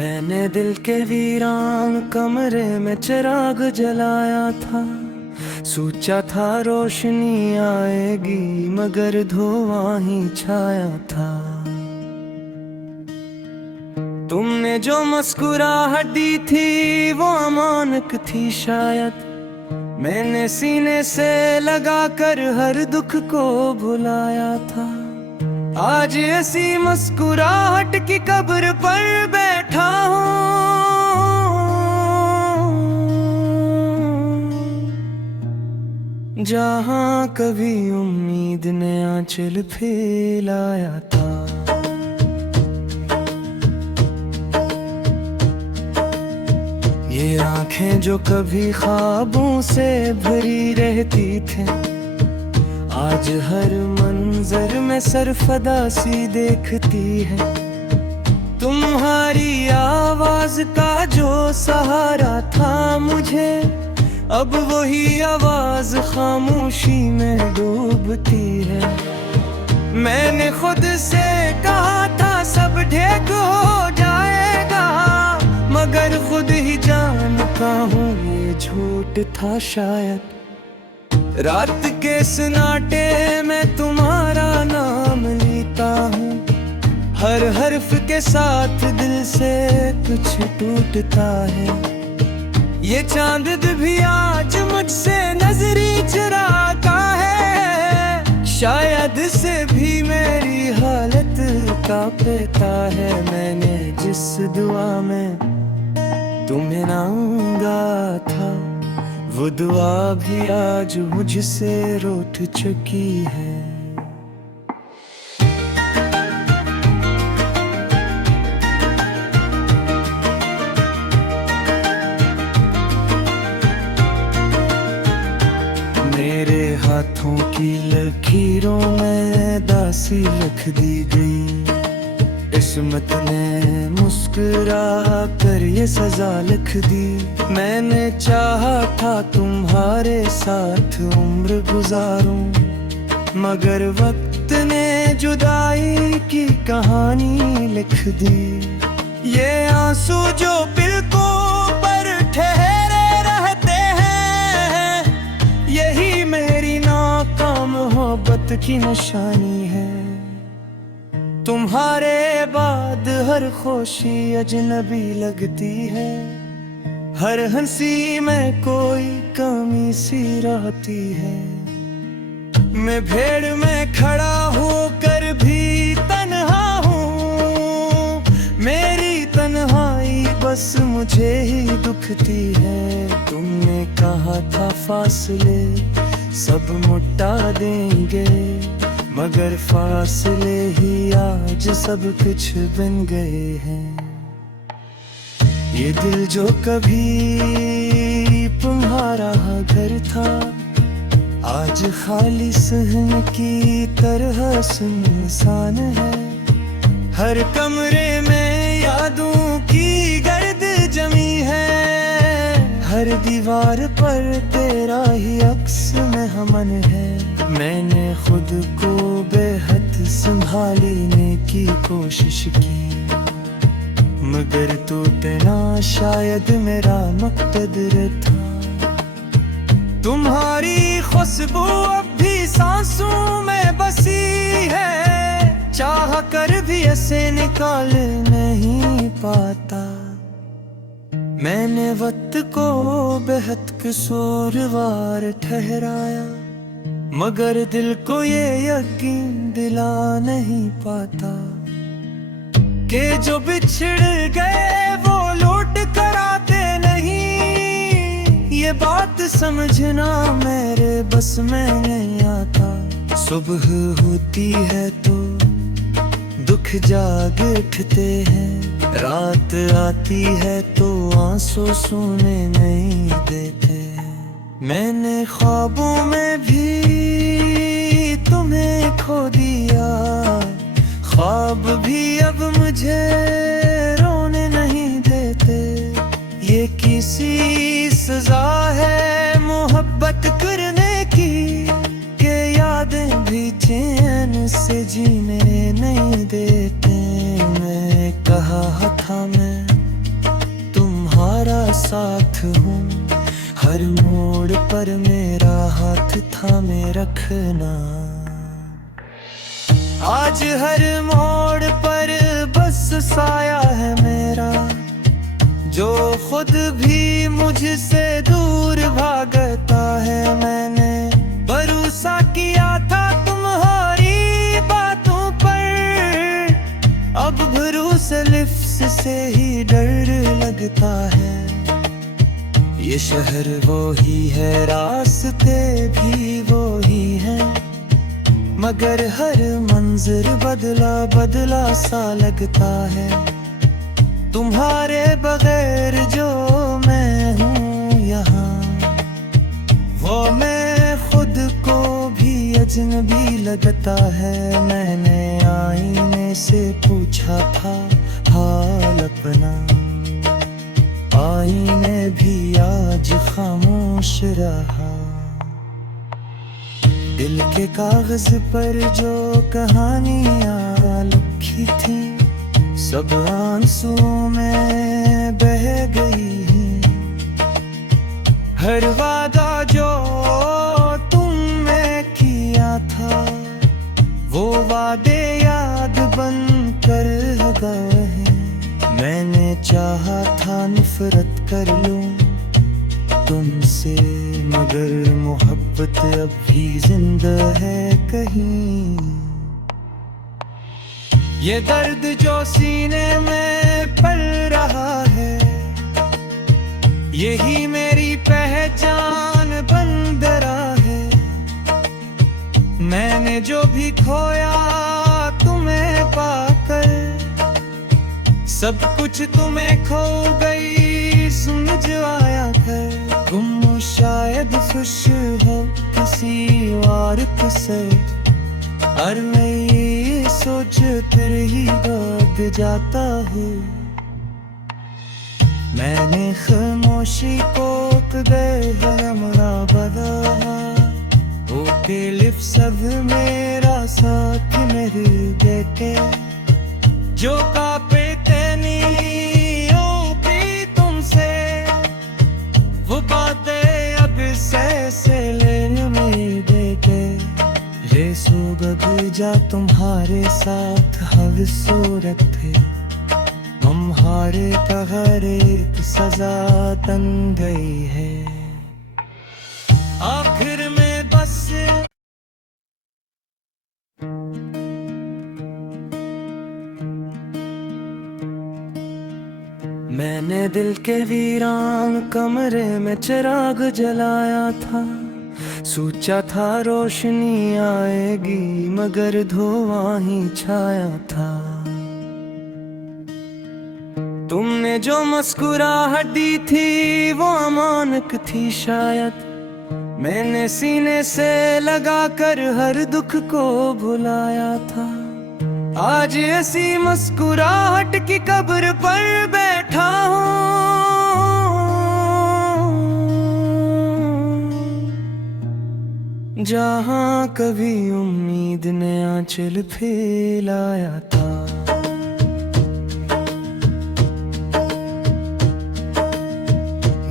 मैंने दिल के वीरान कमरे में चिराग जलाया था। सोचा था रोशनी आएगी मगर धुआं ही छाया था। तुमने जो मुस्कुराहट दी थी वो अमानक थी शायद। मैंने सीने से लगा कर हर दुख को भुलाया था। आज ऐसी मुस्कुराहट की कब्र पर बैठा हूँ जहाँ कभी उम्मीद ने आंचल फैलाया था। ये आंखें जो कभी ख्वाबों से भरी रहती थीं, आज हर मंजर में सरफदा सी देखती है। तुम्हारी आवाज का जो सहारा था मुझे, अब वही आवाज खामोशी में डूबती है। मैंने खुद से कहा था सब ठीक हो जाएगा, मगर खुद ही जानता हूँ ये झूठ था शायद। रात के सन्नाटे में तुम्हारा नाम लेता हूँ, हर हर्फ के साथ दिल से कुछ टूटता है। ये चांद भी आज मुझसे नजरी चुराता है, शायद से भी मेरी हालत का पता है। मैंने जिस दुआ में तुम्हें मांगा था, वो दुआ भी आज मुझसे रूठ चुकी है। मेरे हाथों की लकीरों में दासी लिख दी गई। किस्मत ने मुस्कुरा कर ये सजा लिख दी। मैंने चाहा था तुम्हारे साथ उम्र गुजारूं, मगर वक्त ने जुदाई की कहानी लिख दी। ये आंसू जो पलकों पर ठहरे रहते हैं, यही मेरी नाकाम मोहब्बत की निशानी है। तुम्हारे बाद हर खुशी अजनबी लगती है, हर हंसी में कोई कमी सी रहती है। मैं भीड़ में खड़ा होकर भी तन्हा हूँ, मेरी तन्हाई बस मुझे ही दुखती है। तुमने कहा था फासले सब मिटा देंगे, मगर फासले ही आज सब कुछ बन गए हैं। ये दिल जो कभी तुम्हारा घर था, आज खाली सहन की तरह सुनसान है। हर कमरे में यादों की गर्द जमी है, हर दीवार पर तेरा ही अक्स मेहमान है। मैंने खुद को बेहद संभालने की कोशिश की, मगर टूटना शायद मेरा मकदर था। तुम्हारी खुशबू अब भी सांसों में बसी है, चाह कर भी ऐसे निकाल नहीं पाता। मैंने वक्त को बेहद कसूरवार ठहराया, मगर दिल को ये यकीन दिला नहीं पाता कि जो बिछड़ गए वो लौट कर आते नहीं। ये बात समझना मेरे बस में नहीं आता। सुबह होती है तो दुख जाग उठते हैं, रात आती है तो आंसू सोने नहीं देते। मैंने ख्वाबों में भी तुम्हें खो दिया, ख्वाब भी अब मुझे रोने नहीं देते। ये किसी सजा है मोहब्बत करने की, के यादें भी चैन से जीने नहीं देते। मैं कहा था मैं साथ थामे रखना। आज हर मोड़ पर बस साया है मेरा, जो खुद भी मुझसे दूर भागता है। मैंने भरोसा किया था तुम्हारी बातों पर, अब भरोसे लिफ्ट से ही डर लगता है। ये शहर वो ही है, रास्ते भी वो ही है, मगर हर मंजिल बदला बदला सा लगता है। तुम्हारे बगैर जो मैं हूँ यहाँ, वो मैं खुद को भी अजनबी लगता है। मैंने आईने से पूछा था हाल अपना, आईने भी आज खामोश रहा। दिल के कागज पर जो कहानियाँ लिखी थी, सब आंसू में बह गई। हर वादा जो तुमने किया था, वो वादे याद बन कर गए हैं। मैंने चाहा था नफरत कर लूं तुमसे, मगर मोहब्बत अब भी जिंदा है कहीं। ये दर्द जो सीने में पल रहा है, यही मेरी पहचान बन रहा है। मैंने जो भी खोया तुम्हें पाकर, सब कुछ तुम्हें खो गई समझ आया कर। तुम शायद खुश हो किसी और से, और मैं ये सोच कर ही भाग जाता हूँ। मैंने खामोशी को हमरा बदा हो के लिप सब मेरा साथ मेरे बेटे, जो कापे तेनी ओ भी तुमसे, वो बातें अब से लेने में देखे। ये सुबह जा तुम्हारे साथ हर सूरत थे, हमारे हर एक सजा तन गई है। आखिर में बस मैंने दिल के वीरान कमरे में चिराग जलाया था, सोचा था रोशनी आएगी, मगर धुआं ही छाया था। तुमने जो मुस्कुराहट दी थी वो अमानत थी शायद, मैंने सीने से लगा कर हर दुख को भुलाया था। आज ऐसी मुस्कुराहट की कब्र पर बैठा हूँ, जहाँ कभी उम्मीद ने आंचल फैलाया था।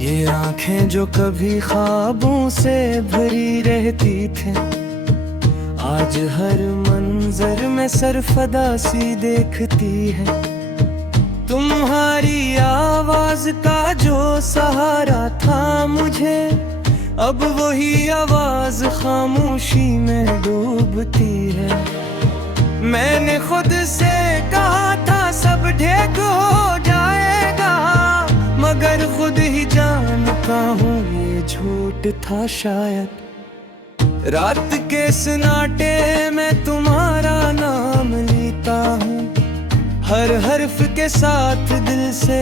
ये आंखें जो कभी ख्वाबों से भरी रहती थी, आज हर मंजर में सरफदा सी देखती है। तुम्हारी आवाज का जो सहारा था मुझे, अब वही आवाज खामोशी में डूबती है। मैंने खुद से कहा था सब ठीक हो जाएगा, मगर खुद ही जानता हूँ ये झूठ था शायद। रात के सन्नाटे में तुम्हारा नाम लेता हूँ, हर हर्फ के साथ दिल से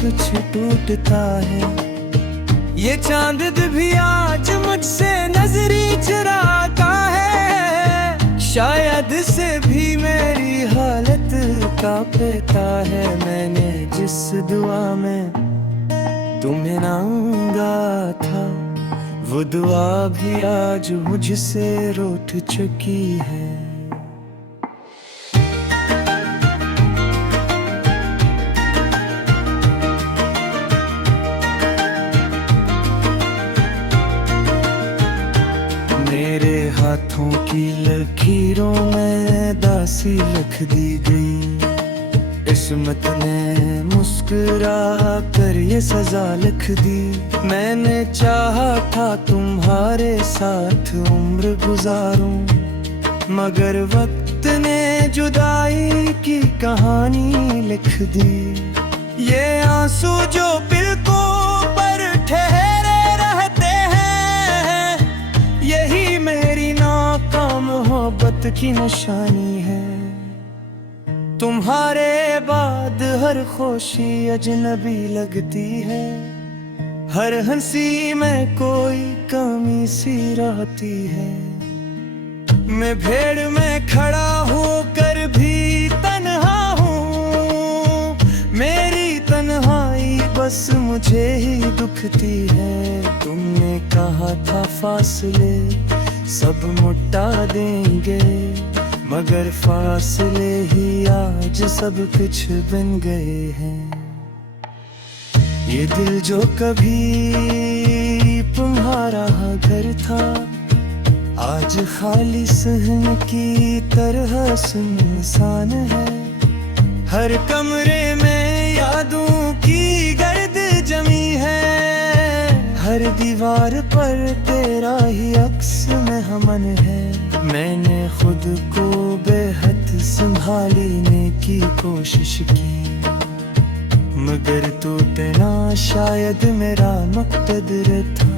कुछ टूटता है। ये चांद भी आज मुझसे नजरी चुराता है, शायद से भी मेरी हालत का पता है। मैंने जिस दुआ में तुम्हें मांगा था, वो दुआ भी आज मुझसे रूठ चुकी है। तेरे हाथों की लकीरों में दासी लिख दी गई। किस्मत ने मुस्कुरा कर ये सजा लिख दी। मैंने चाहा था तुम्हारे साथ उम्र गुजारूं, मगर वक्त ने जुदाई की कहानी लिख दी। ये आंसू जो पलकों पर ठहरे रहते हैं, यही मेरी नाकाम मोहब्बत की निशानी है। तुम्हारे बाद हर खुशी अजनबी लगती है, हर हंसी में कोई कमी सी रहती है। मैं भीड़ में खड़ा होकर भी तन्हा हूँ, मेरी तन्हाई बस मुझे ही दुखती है। तुमने कहा था फासले सब मुटा देंगे, मगर फासले ही आज सब कुछ बन गए हैं। ये दिल जो कभी तुम्हारा घर था, आज खाली सहन की तरह सुनसान है। हर कमरे में यादों की गर्द जमी है, हर दीवार पर तेरा ही अक्स मेहमान है। मैंने खुद को बेहद संभालने की कोशिश की, मगर टूटना शायद मेरा मकदर था।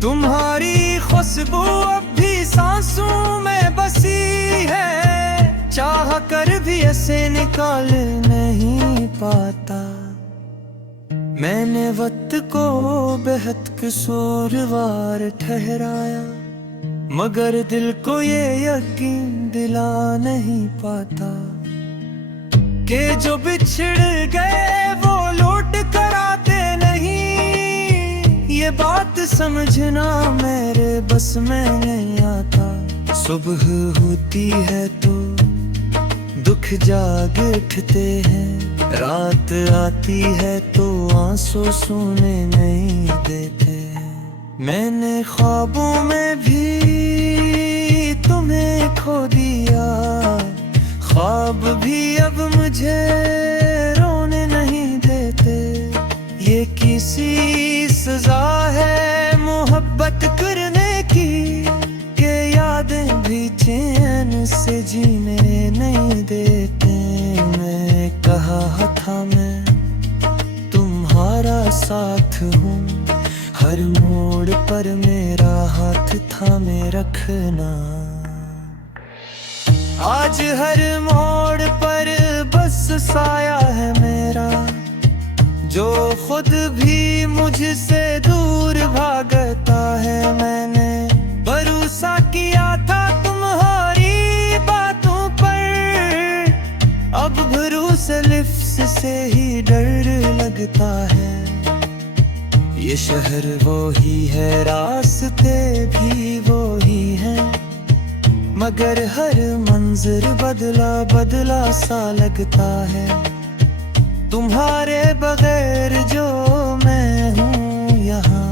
तुम्हारी खुशबू अब भी सांसों में बसी है, चाह कर भी ऐसे निकाल नहीं पाता। मैंने वक्त को बेहद कसूरवार ठहराया, मगर दिल को ये यकीन दिला नहीं पाता कि जो बिछड़ गए वो लौट कर आते नहीं। ये बात समझना मेरे बस में नहीं आता। सुबह होती है तो दुख जाग उठते हैं, रात आती है तो आंसू सोने नहीं देते। मैंने ख्वाबों में भी तुम्हें खो दिया, ख्वाब भी अब मुझे रोने नहीं देते। ये किसी सजा है मोहब्बत करने की, के यादें भी चैन से जीने नहीं देते। मैं कहा था मैं तुम्हारा साथ हूँ, हर मोड़ पर मेरा हाथ थामे रखना। आज हर मोड़ पर बस साया है मेरा, जो खुद भी मुझसे दूर भागता है। मैंने भरोसा किया था तुम्हारी बातों पर, अब भरोसे लिफ्ट से ही डर लगता है। ये शहर वो ही है, रास्ते भी वो ही हैं, मगर हर मंजर बदला बदला सा लगता है। तुम्हारे बगैर जो मैं हूँ यहाँ,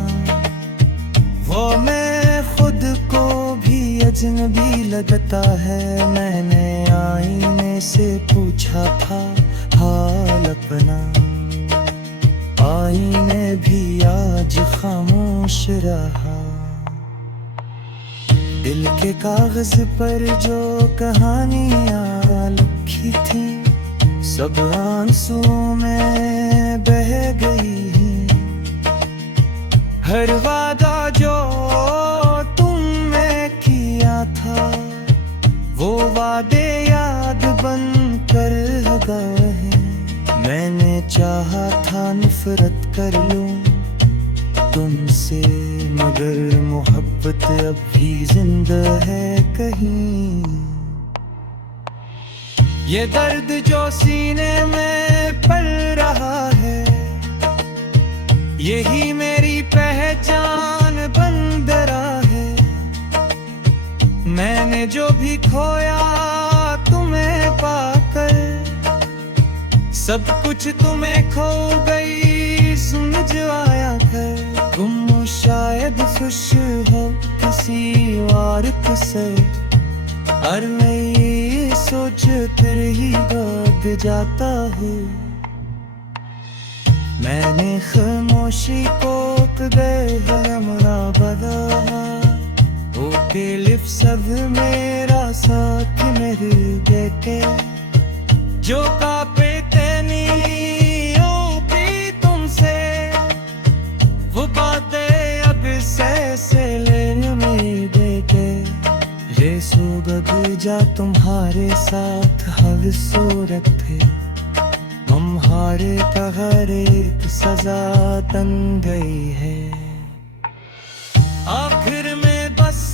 वो मैं खुद को भी अजनबी लगता है। मैंने आईने से पूछा था हाल अपना, आईने भी आज खामोश रहा। दिल के कागज पर जो कहानियाँ लिखी थी, सब आंसुओं में बह गई। हर वादा जो तुमने किया था, वो वादे याद बन कर गए हैं। मैंने चाहा था नफरत कर लूं तुमसे, मगर मोहब्बत अब भी जिंदा है कहीं। ये दर्द जो सीने में पल रहा है, यही मेरी पहचान बन रहा है। मैंने जो भी खोया तुम्हें पाकर, सब कुछ तुम्हें खो गई सुन जो आया कर। तुम शायद खुश हो किसी वारक से, और मैं ये सोच फिर ही दब जाता है। मैंने खामोशी को हमरा बदा ओ के लिप सब मेरा साथ मेरे बेटे, जो कापे तैनियों की तुमसे, वो बातें अब से लेने में बेटे। रेसो बग जा तुम्हारे साथ हर सूरत थे, हमारे तहर एक सजा तन गई है। आखिर में बस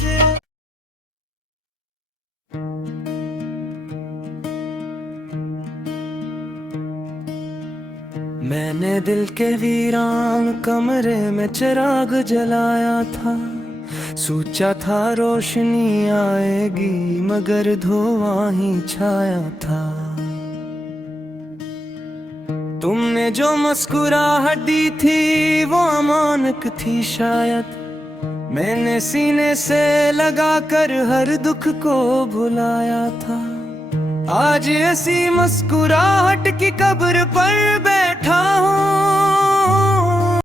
मैंने दिल के वीरान कमरे में चिराग जलाया था, सोचा था रोशनी आएगी मगर धुआं ही छाया था। तुमने जो मुस्कुराहट दी थी वो अमानक थी शायद, मैंने सीने से लगाकर हर दुख को भुलाया था। आज ऐसी मुस्कुराहट की कब्र पर बैठा हूँ,